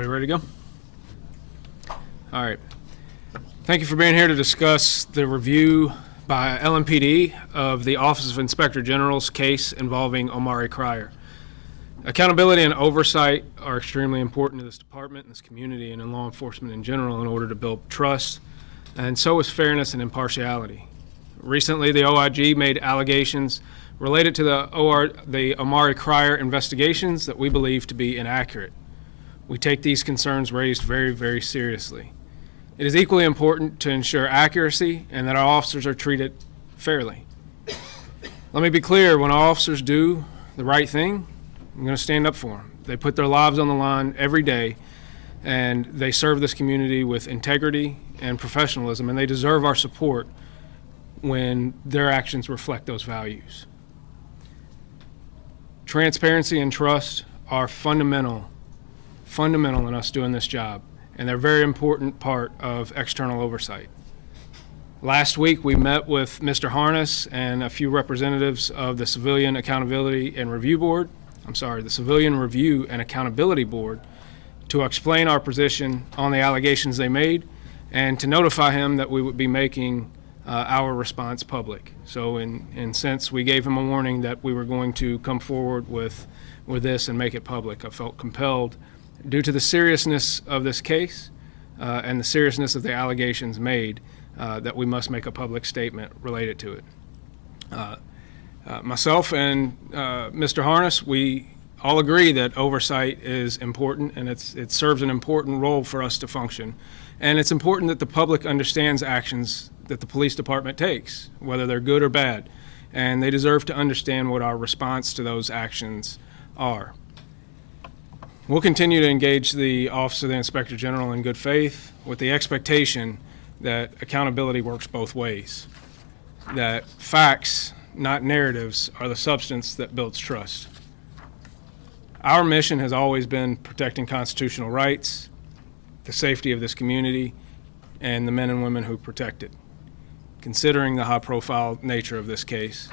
Everybody ready to go? All right. Thank you for being here to discuss the review by LMPD of the Office of Inspector General's case involving Omari Cryer. Accountability and oversight are extremely important to this department and this community and in law enforcement in general in order to build trust, and so is fairness and impartiality. Recently, the OIG made allegations related to the Omari Cryer investigations that we believe to be inaccurate. We take these concerns raised very, very seriously. It is equally important to ensure accuracy and that our officers are treated fairly. Let me be clear, when our officers do the right thing, I'm going to stand up for them. They put their lives on the line every day, and they serve this community with integrity and professionalism, and they deserve our support when their actions reflect those values. Transparency and trust are fundamental in us doing this job, and they're a very important part of external oversight. Last week, we met with Mr. Harness and a few representatives of the Civilian Accountability and Review Board, the Civilian Review and Accountability Board, to explain our position on the allegations they made and to notify him that we would be making our response public. So in sense, we gave him a warning that we were going to come forward with this and make it public. I felt compelled, due to the seriousness of this case and the seriousness of the allegations made, that we must make a public statement related to it. Myself and Mr. Harness, we all agree that oversight is important, and it serves an important role for us to function. And it's important that the public understands actions that the police department takes, whether they're good or bad, and they deserve to understand what our response to those actions are. We'll continue to engage the Office of the Inspector General in good faith with the expectation that accountability works both ways, that facts, not narratives, are the substance that builds trust. Our mission has always been protecting constitutional rights, the safety of this community, and the men and women who protect it. Considering the high-profile nature of this case,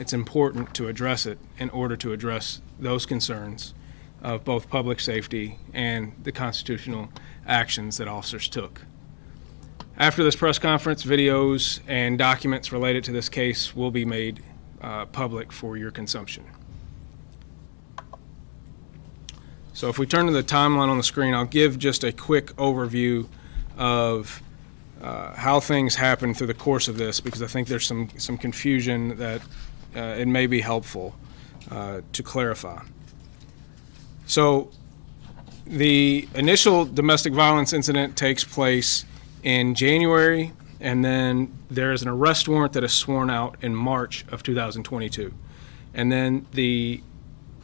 it's important to address it in order to address those concerns of both public safety and the constitutional actions that officers took. After this press conference, videos and documents related to this case will be made public for your consumption. So if we turn to the timeline on the screen, I'll give just a quick overview of how things happened through the course of this, because I think there's some confusion that it may be helpful to clarify. So the initial domestic violence incident takes place in January, and then there is an arrest warrant that is sworn out in March of 2022. And then the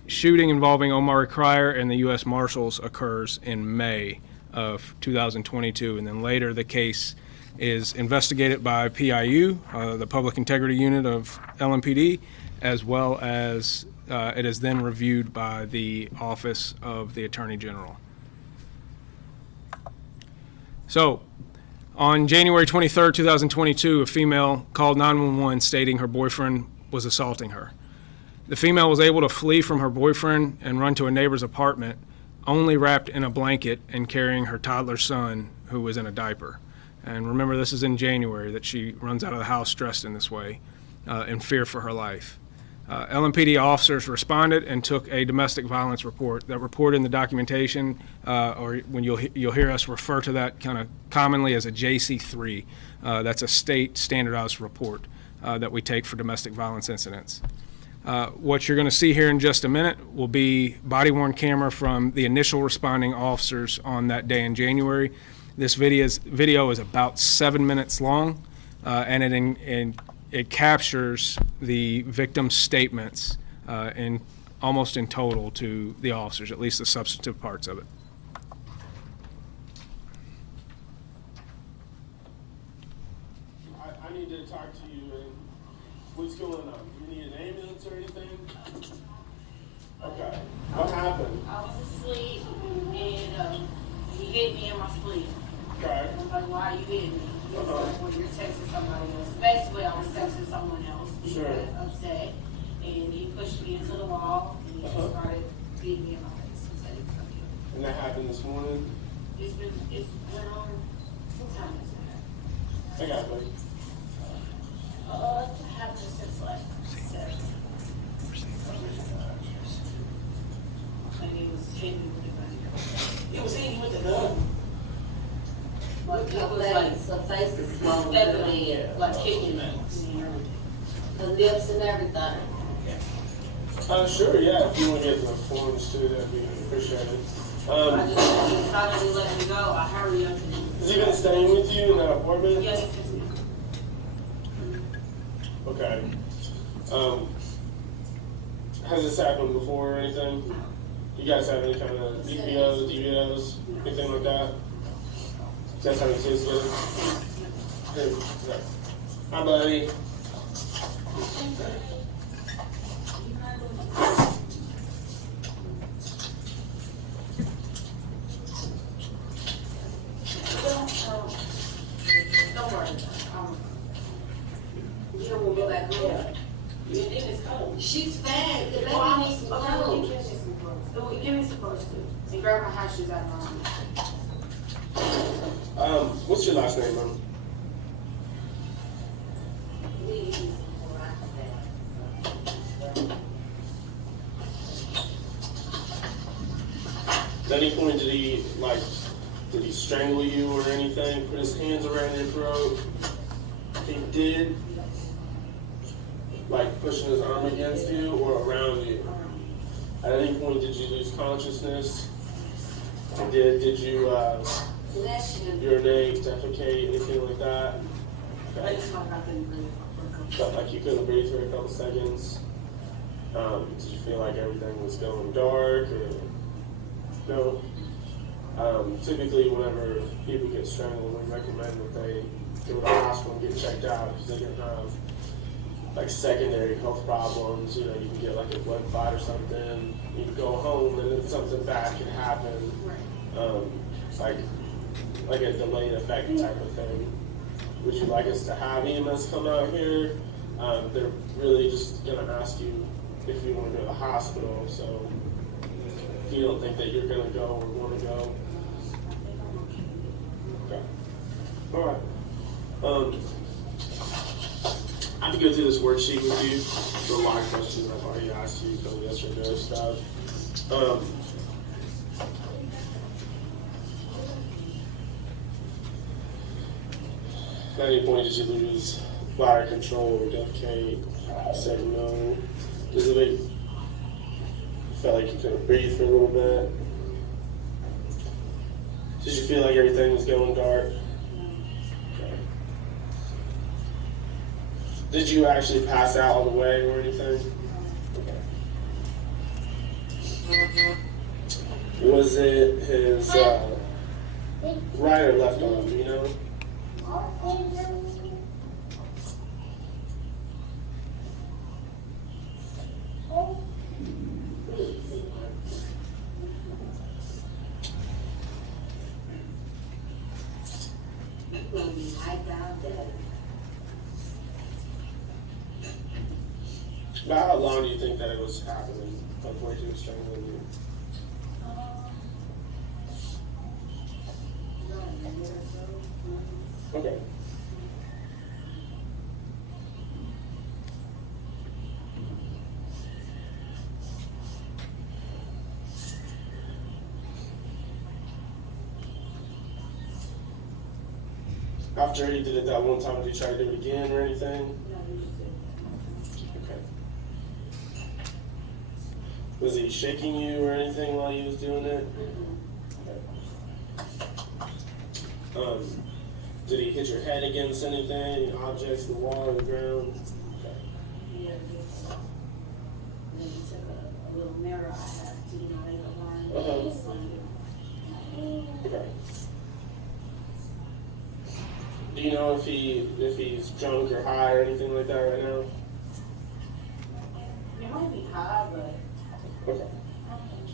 shooting involving Omari Cryer and the U.S. Marshals occurs in May of 2022, and then later the case is investigated by PIU, the Public Integrity Unit of LMPD, as well as it is then reviewed by the Office of the Attorney General. So, on January 23rd, 2022, a female called 911 stating her boyfriend was assaulting her. The female was able to flee from her boyfriend and run to a neighbor's apartment, only wrapped in a blanket and carrying her toddler son, who was in a diaper. And remember, this is in January that she runs out of the house dressed in this way, in fear for her life. LMPD officers responded and took a domestic violence report. That report in the documentation, or when you'll hear us refer to that kind of commonly as a JC3. That's a state standardized report that we take for domestic violence incidents. What you're going to see here in just a minute will be body-worn camera from the initial responding officers on that day in January. This video is about 7 minutes long, and it captures the victim's statements almost in total to the officers, at least the substantive parts of it. I need to talk to you. What's going on? Do you need an ambulance or anything? Okay. What happened? I was asleep and he hit me in my sleep. Okay. I'm like, why are you hitting me? He was like, well, you're texting somebody else. Basically, I was texting someone else. He Sure. got upset and he pushed me into the wall and he just started beating me in my face and said he was going to kill me. And that happened this morning? It's been on, what time is it? I got it, buddy. It happened since like 7. And it was hitting with the gun. It was hitting with the gun. Like, it was like, the face is swollen, stepping, like kicking me. the lips and everything. Sure, yeah, if you want to get the forms too, that'd be appreciated. I just decided to let him go. I hurry up and. Has he been staying with you in that apartment? Yeah, he's just. Okay. Has this happened before or anything? You guys have any kind of DPOs, DVOs, anything like that? That's how you kids get it? Hey, hi, buddy. Don't worry. You don't want to go back home. Yeah, then it's cold. She's fat. The baby Well, needs some okay, food. give me some clothes. Give me some clothes too. And grab my high shoes out of my room. What's your last name, man? At any point did he strangle you or anything? Put his hands around your throat? He did? Like pushing his arm against you or around you? At any point did you lose consciousness? Did you urinate, defecate, anything like that? I Okay. just felt like I couldn't breathe. Felt like you couldn't breathe for a couple seconds. Did you feel like everything was going dark or no? Typically, whenever people get strangled, we recommend that they go to the hospital and get checked out because they can have like secondary health problems. You know, you can get like a blood clot or something. You can go home and then something bad can happen, like a delayed effect type of thing. Would you like us to have EMS come out here? They're really just gonna ask you if you want to go to the hospital. So if you don't think that you're gonna go or want to go. Okay. All right. I have to go through this worksheet with you. For a lot of questions I've already asked you, some yes or no stuff. At any point did you lose bladder control or defecate? You said no. Does it make you felt like you couldn't breathe for a little bit? Did you feel like everything was going dark? Okay. Did you actually pass out all the way or anything? Okay. Was it his right or left arm, do you know? About how long do you think that it was happening? Like where he was strangling you? Okay. After he did it that one time, did he try to do it again or anything? Okay. Was he shaking you or anything while he was doing it? Okay. Did he hit your head against anything, any objects, the wall, or the ground? Okay. Yeah, just, and then he took a little mirror I had to, make a line. Okay. Do you know if he's drunk or high or anything like that right now? It might be high, but Okay. I don't think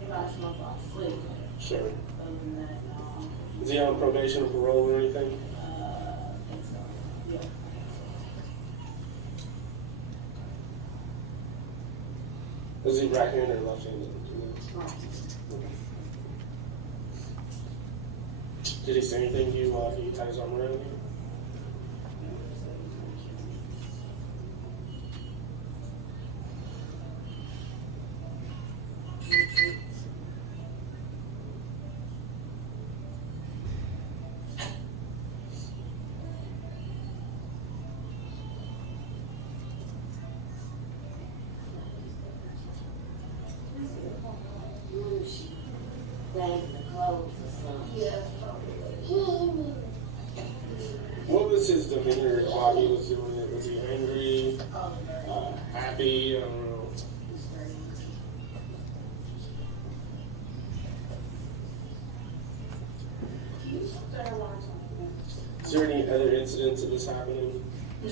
he might smoke while asleep. Sure. Other than that, no. Is he on probation or parole or anything? I think so. Yeah. Is he right-handed or left-handed? Did he say anything to you while he had his arm around you? What was his demeanor while he was doing it? Was he angry? Happy? I don't know. Is there any other incidents of this happening? Do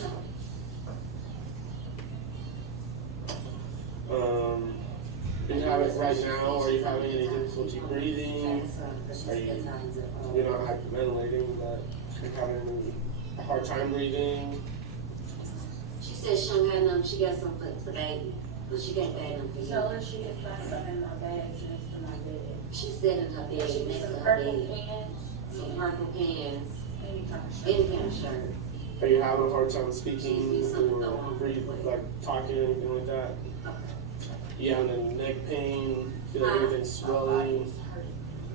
you have it right now? Are you having any difficulty breathing? Are you, you're not hyperventilating, but you're having a hard time breathing? She said she don't have none, she got something for baby, but she can't bag them for you. Tell her she can find something in my bags next to my bed. She said in her bed, She next needs to some her purple bed, pants, some purple pants, any kind of shirt. any kind of shirt. Are you having a hard time speaking or breathing, like talking or anything like that? You having any neck pain? Feel like everything's swelling?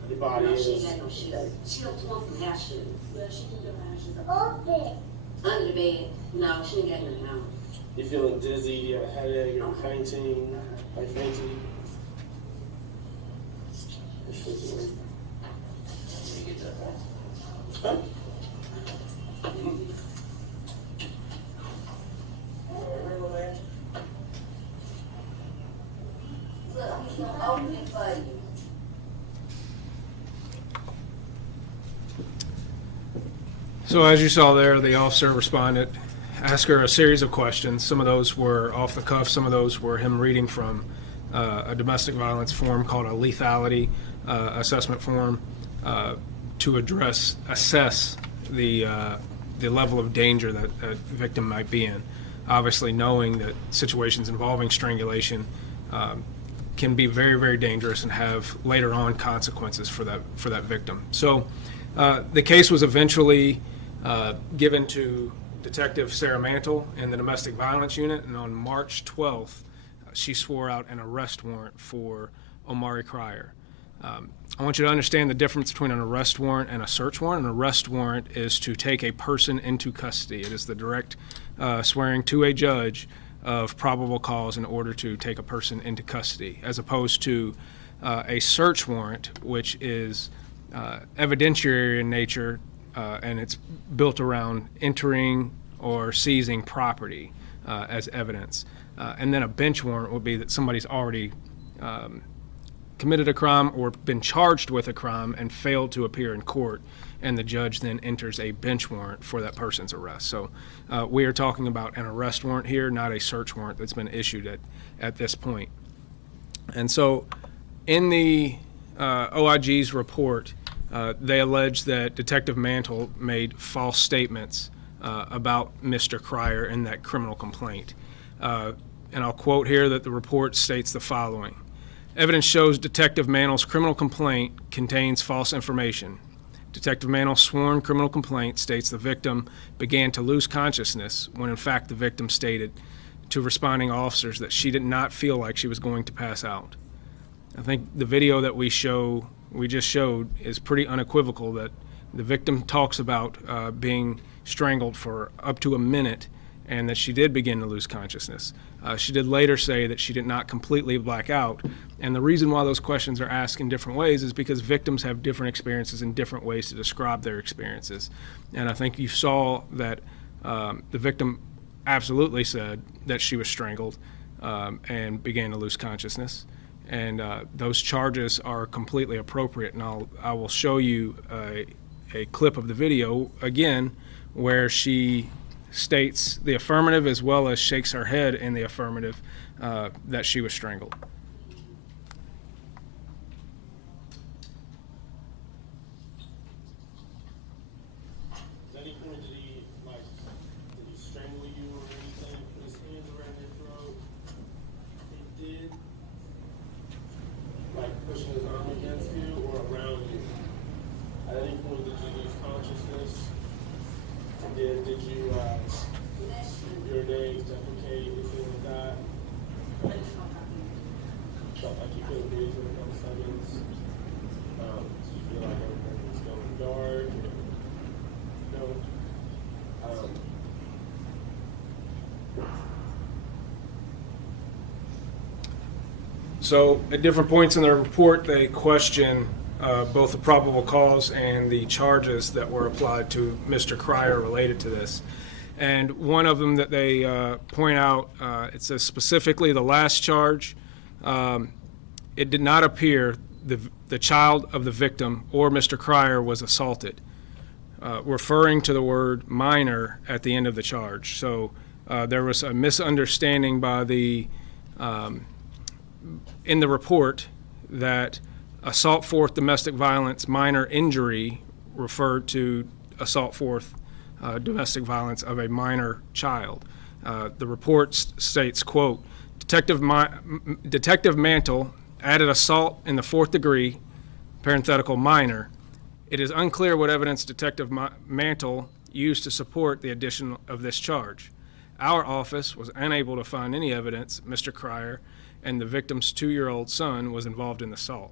Your body No, she is. ain't got no shoes. She don't want some house shoes. Yeah, she can do lashes. Under the bed, no, she ain't got nothing on. You feeling dizzy? Do you have a headache or fainting? Are you fainting? Huh? Look, he's gonna open it for you. So as you saw there, the officer responded, asked her a series of questions. Some of those were off the cuff. Some of those were him reading from a domestic violence form called a lethality assessment form to assess the level of danger that a victim might be in. Obviously, knowing that situations involving strangulation can be very, very dangerous and have later on consequences for that victim. So the case was eventually given to Detective Sarah Mantle in the Domestic Violence Unit, and on March 12th, she swore out an arrest warrant for Omari Cryer. I want you to understand the difference between an arrest warrant and a search warrant. An arrest warrant is to take a person into custody. It is the direct swearing to a judge of probable cause in order to take a person into custody, as opposed to a search warrant, which is evidentiary in nature, and it's built around entering or seizing property as evidence. And then a bench warrant would be that somebody's already committed a crime or been charged with a crime and failed to appear in court, and the judge then enters a bench warrant for that person's arrest. So we are talking about an arrest warrant here, not a search warrant that's been issued at this point. And so in the OIG's report, they allege that Detective Mantle made false statements about Mr. Cryer in that criminal complaint. And I'll quote here that the report states the following. Evidence shows Detective Mantle's criminal complaint contains false information. Detective Mantle's sworn criminal complaint states the victim began to lose consciousness when in fact the victim stated to responding officers that she did not feel like she was going to pass out. I think the video that we just showed is pretty unequivocal that the victim talks about being strangled for up to a minute and that she did begin to lose consciousness. She did later say that she did not completely black out, and the reason why those questions are asked in different ways is because victims have different experiences and different ways to describe their experiences. And I think you saw that the victim absolutely said that she was strangled and began to lose consciousness. And those charges are completely appropriate. And I will show you a clip of the video again where she states the affirmative as well as shakes her head in the affirmative that she was strangled. At any point did he strangle you or anything? Put his hands around your throat? He did. Did you urinate, defecate, anything like that? Felt like you couldn't breathe for a couple seconds? Did you feel like everything was going dark? No? So at different points in their report, they question both the probable cause and the charges that were applied to Mr. Cryer related to this. And one of them that they point out, it says specifically the last charge, it did not appear the child of the victim or Mr. Cryer was assaulted, referring to the word minor at the end of the charge. So there was a misunderstanding by in the report that assault forth domestic violence minor injury referred to assault forth domestic violence of a minor child. The report states, quote, Detective Mantle added assault in the 4th degree, parenthetical minor. It is unclear what evidence Detective Mantle used to support the addition of this charge. Our office was unable to find any evidence Mr. Cryer and the victim's 2-year-old son was involved in the assault.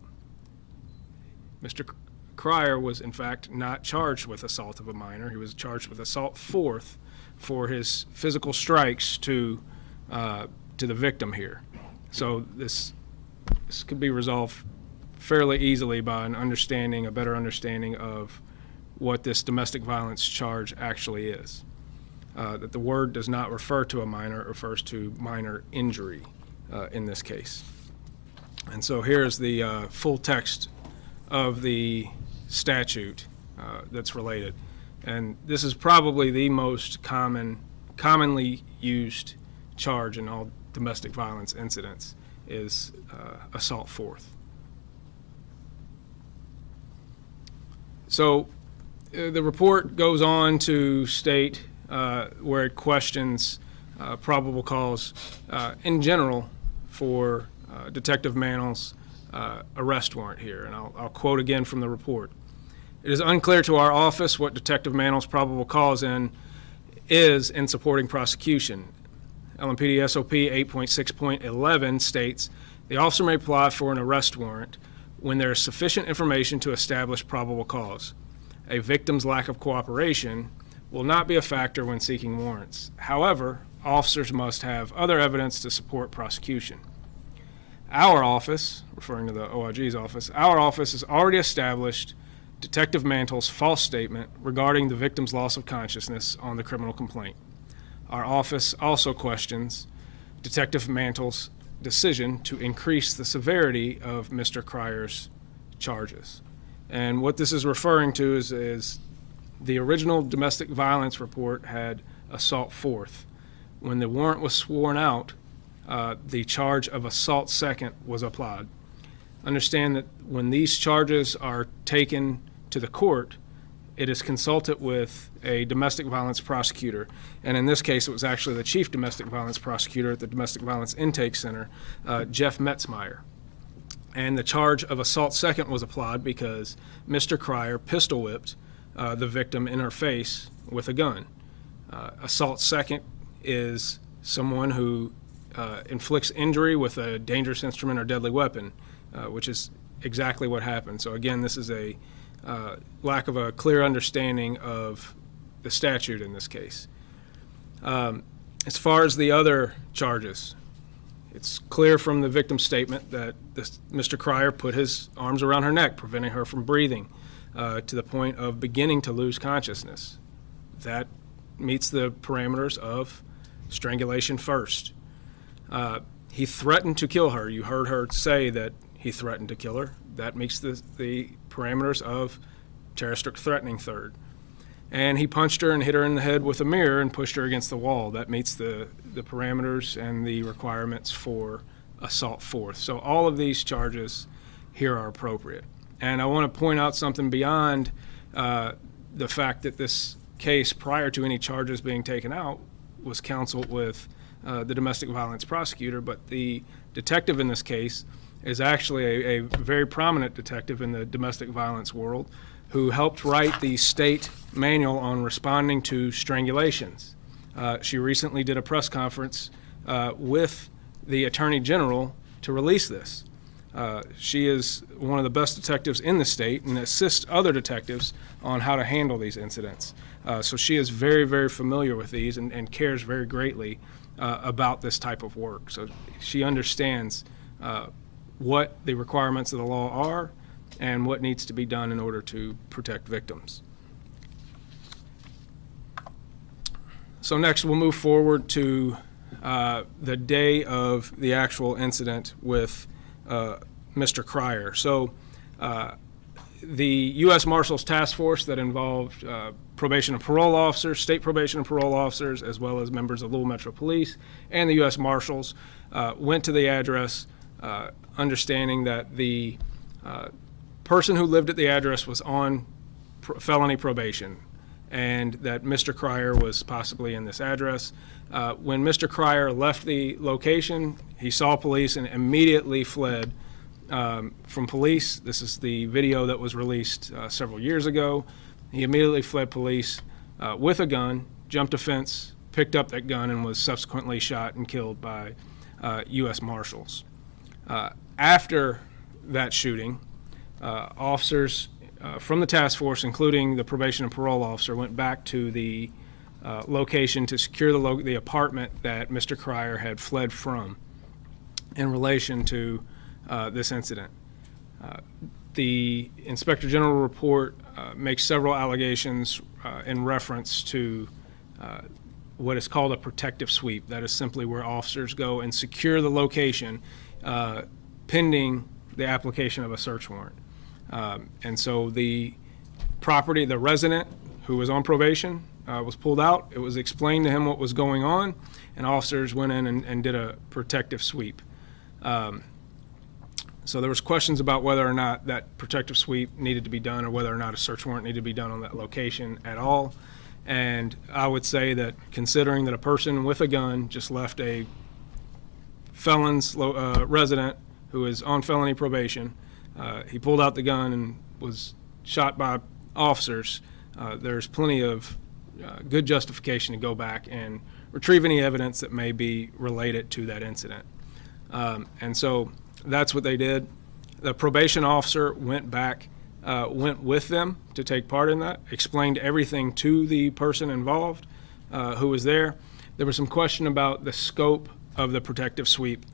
Mr. Cryer was, in fact, not charged with assault of a minor. He was charged with assault forth for his physical strikes to the victim here. So this could be resolved fairly easily by a better understanding of what this domestic violence charge actually is. That the word does not refer to a minor, it refers to minor injury in this case. And so here's the full text of the statute that's related. And this is probably the most commonly used charge in all domestic violence incidents is assault forth. So the report goes on to state where it questions probable cause in general for Detective Mantle's arrest warrant here. And I'll quote again from the report. It is unclear to our office what Detective Mantle's probable cause is in supporting prosecution. LMPD SOP 8.6.11 states, the officer may apply for an arrest warrant when there is sufficient information to establish probable cause. A victim's lack of cooperation will not be a factor when seeking warrants. However, officers must have other evidence to support prosecution. Our office, referring to the OIG's office, our office has already established Detective Mantle's false statement regarding the victim's loss of consciousness on the criminal complaint. Our office also questions Detective Mantle's decision to increase the severity of Mr. Cryer's charges. And what this is referring to is the original domestic violence report had assault forth. When the warrant was sworn out, the charge of assault second was applied. Understand that when these charges are taken to the court, it is consulted with a domestic violence prosecutor. And in this case, it was actually the chief domestic violence prosecutor at the Domestic Violence Intake Center, Jeff Metzmeyer. And the charge of assault second was applied because Mr. Cryer pistol whipped the victim in her face with a gun. Assault second is someone who inflicts injury with a dangerous instrument or deadly weapon, which is exactly what happened. So again, this is a lack of a clear understanding of the statute in this case. As far as the other charges, it's clear from the victim's statement that Mr. Cryer put his arms around her neck, preventing her from breathing to the point of beginning to lose consciousness. That meets the parameters of strangulation first. He threatened to kill her. You heard her say that he threatened to kill her. That meets the parameters of terroristic threatening third. And he punched her and hit her in the head with a mirror and pushed her against the wall. That meets the parameters and the requirements for assault fourth. So all of these charges here are appropriate. And I want to point out something beyond the fact that this case, prior to any charges being taken out, was counseled with the domestic violence prosecutor, but the detective in this case is actually a very prominent detective in the domestic violence world who helped write the state manual on responding to strangulations. She recently did a press conference with the Attorney General to release this. She is one of the best detectives in the state and assists other detectives on how to handle these incidents. So she is very, very familiar with these and cares very greatly about this type of work. So she understands what the requirements of the law are and what needs to be done in order to protect victims. So next we'll move forward to the day of the actual incident with Mr. Cryer. So the U.S. Marshals Task Force that involved probation and parole officers, state probation and parole officers, as well as members of Louisville Metro Police and the U.S. Marshals went to the address understanding that the person who lived at the address was on felony probation and that Mr. Cryer was possibly in this address. When Mr. Cryer left the location, he saw police and immediately fled from police. This is the video that was released several years ago. He immediately fled police with a gun, jumped a fence, picked up that gun, and was subsequently shot and killed by U.S. Marshals. After that shooting, officers from the task force, including the probation and parole officer, went back to the location to secure the apartment that Mr. Cryer had fled from in relation to this incident. The Inspector General report makes several allegations in reference to what is called a protective sweep. That is simply where officers go and secure the location pending the application of a search warrant. And so the property, the resident who was on probation was pulled out. It was explained to him what was going on, and officers went in and did a protective sweep. So there was questions about whether or not that protective sweep needed to be done or whether or not a search warrant needed to be done on that location at all. And I would say that considering that a person with a gun just left a felon's resident who is on felony probation, he pulled out the gun and was shot by officers, there's plenty of good justification to go back and retrieve any evidence that may be related to that incident. And so that's what they did. The probation officer went back, went with them to take part in that, explained everything to the person involved who was there. There was some question about the scope of the protective sweep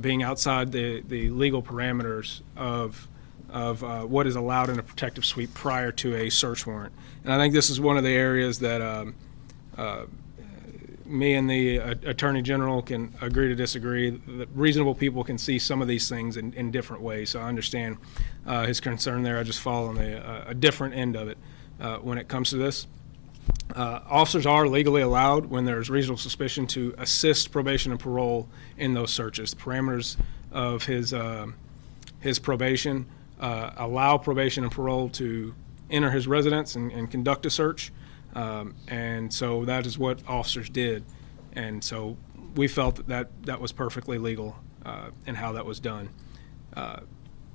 being outside the legal parameters of what is allowed in a protective sweep prior to a search warrant. And I think this is one of the areas that me and the Attorney General can agree to disagree. That reasonable people can see some of these things in different ways. So I understand his concern there. I just fall on a different end of it when it comes to this. Officers are legally allowed, when there's reasonable suspicion, to assist probation and parole in those searches. The parameters of his probation allow probation and parole to enter his residence and conduct a search. And so that is what officers did. And so we felt that was perfectly legal in how that was done.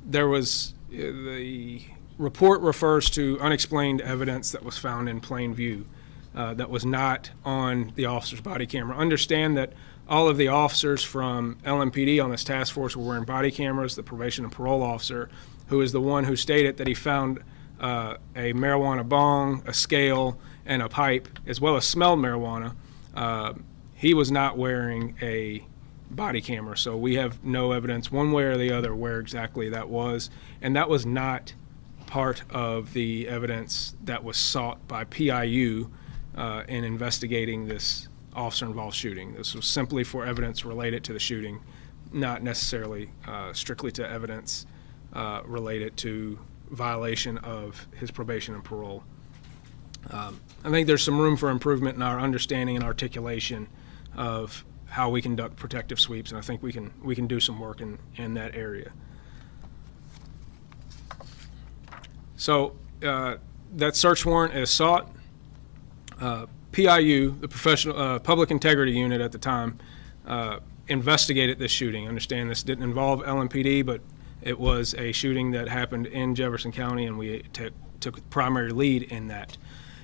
The report refers to unexplained evidence that was found in plain view that was not on the officer's body camera. Understand that all of the officers from LMPD on this task force were wearing body cameras. The probation and parole officer, who is the one who stated that he found a marijuana bong, a scale, and a pipe, as well as smelled marijuana, he was not wearing a body camera. So we have no evidence one way or the other where exactly that was. And that was not part of the evidence that was sought by PIU in investigating this officer-involved shooting. This was simply for evidence related to the shooting, not necessarily strictly to evidence related to violation of his probation and parole. I think there's some room for improvement in our understanding and articulation of how we conduct protective sweeps, and I think we can do some work in that area. So that search warrant is sought. PIU, the professional public integrity unit at the time, investigated this shooting. Understand this didn't involve LMPD, but it was a shooting that happened in Jefferson County, and we took primary lead in that.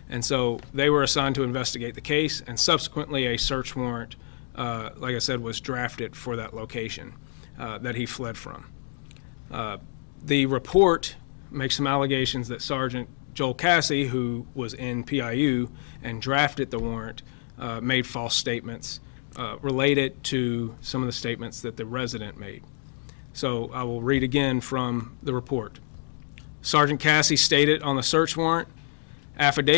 And so they were assigned to investigate the case, and subsequently a search warrant, like I said, was drafted for that location that he fled from. The report makes some allegations that Sergeant Joel Cassie, who was in PIU and drafted the warrant, made false statements related to some of the statements that the resident made. So I will read again from the report. Sergeant Cassie stated on the search warrant, affidavit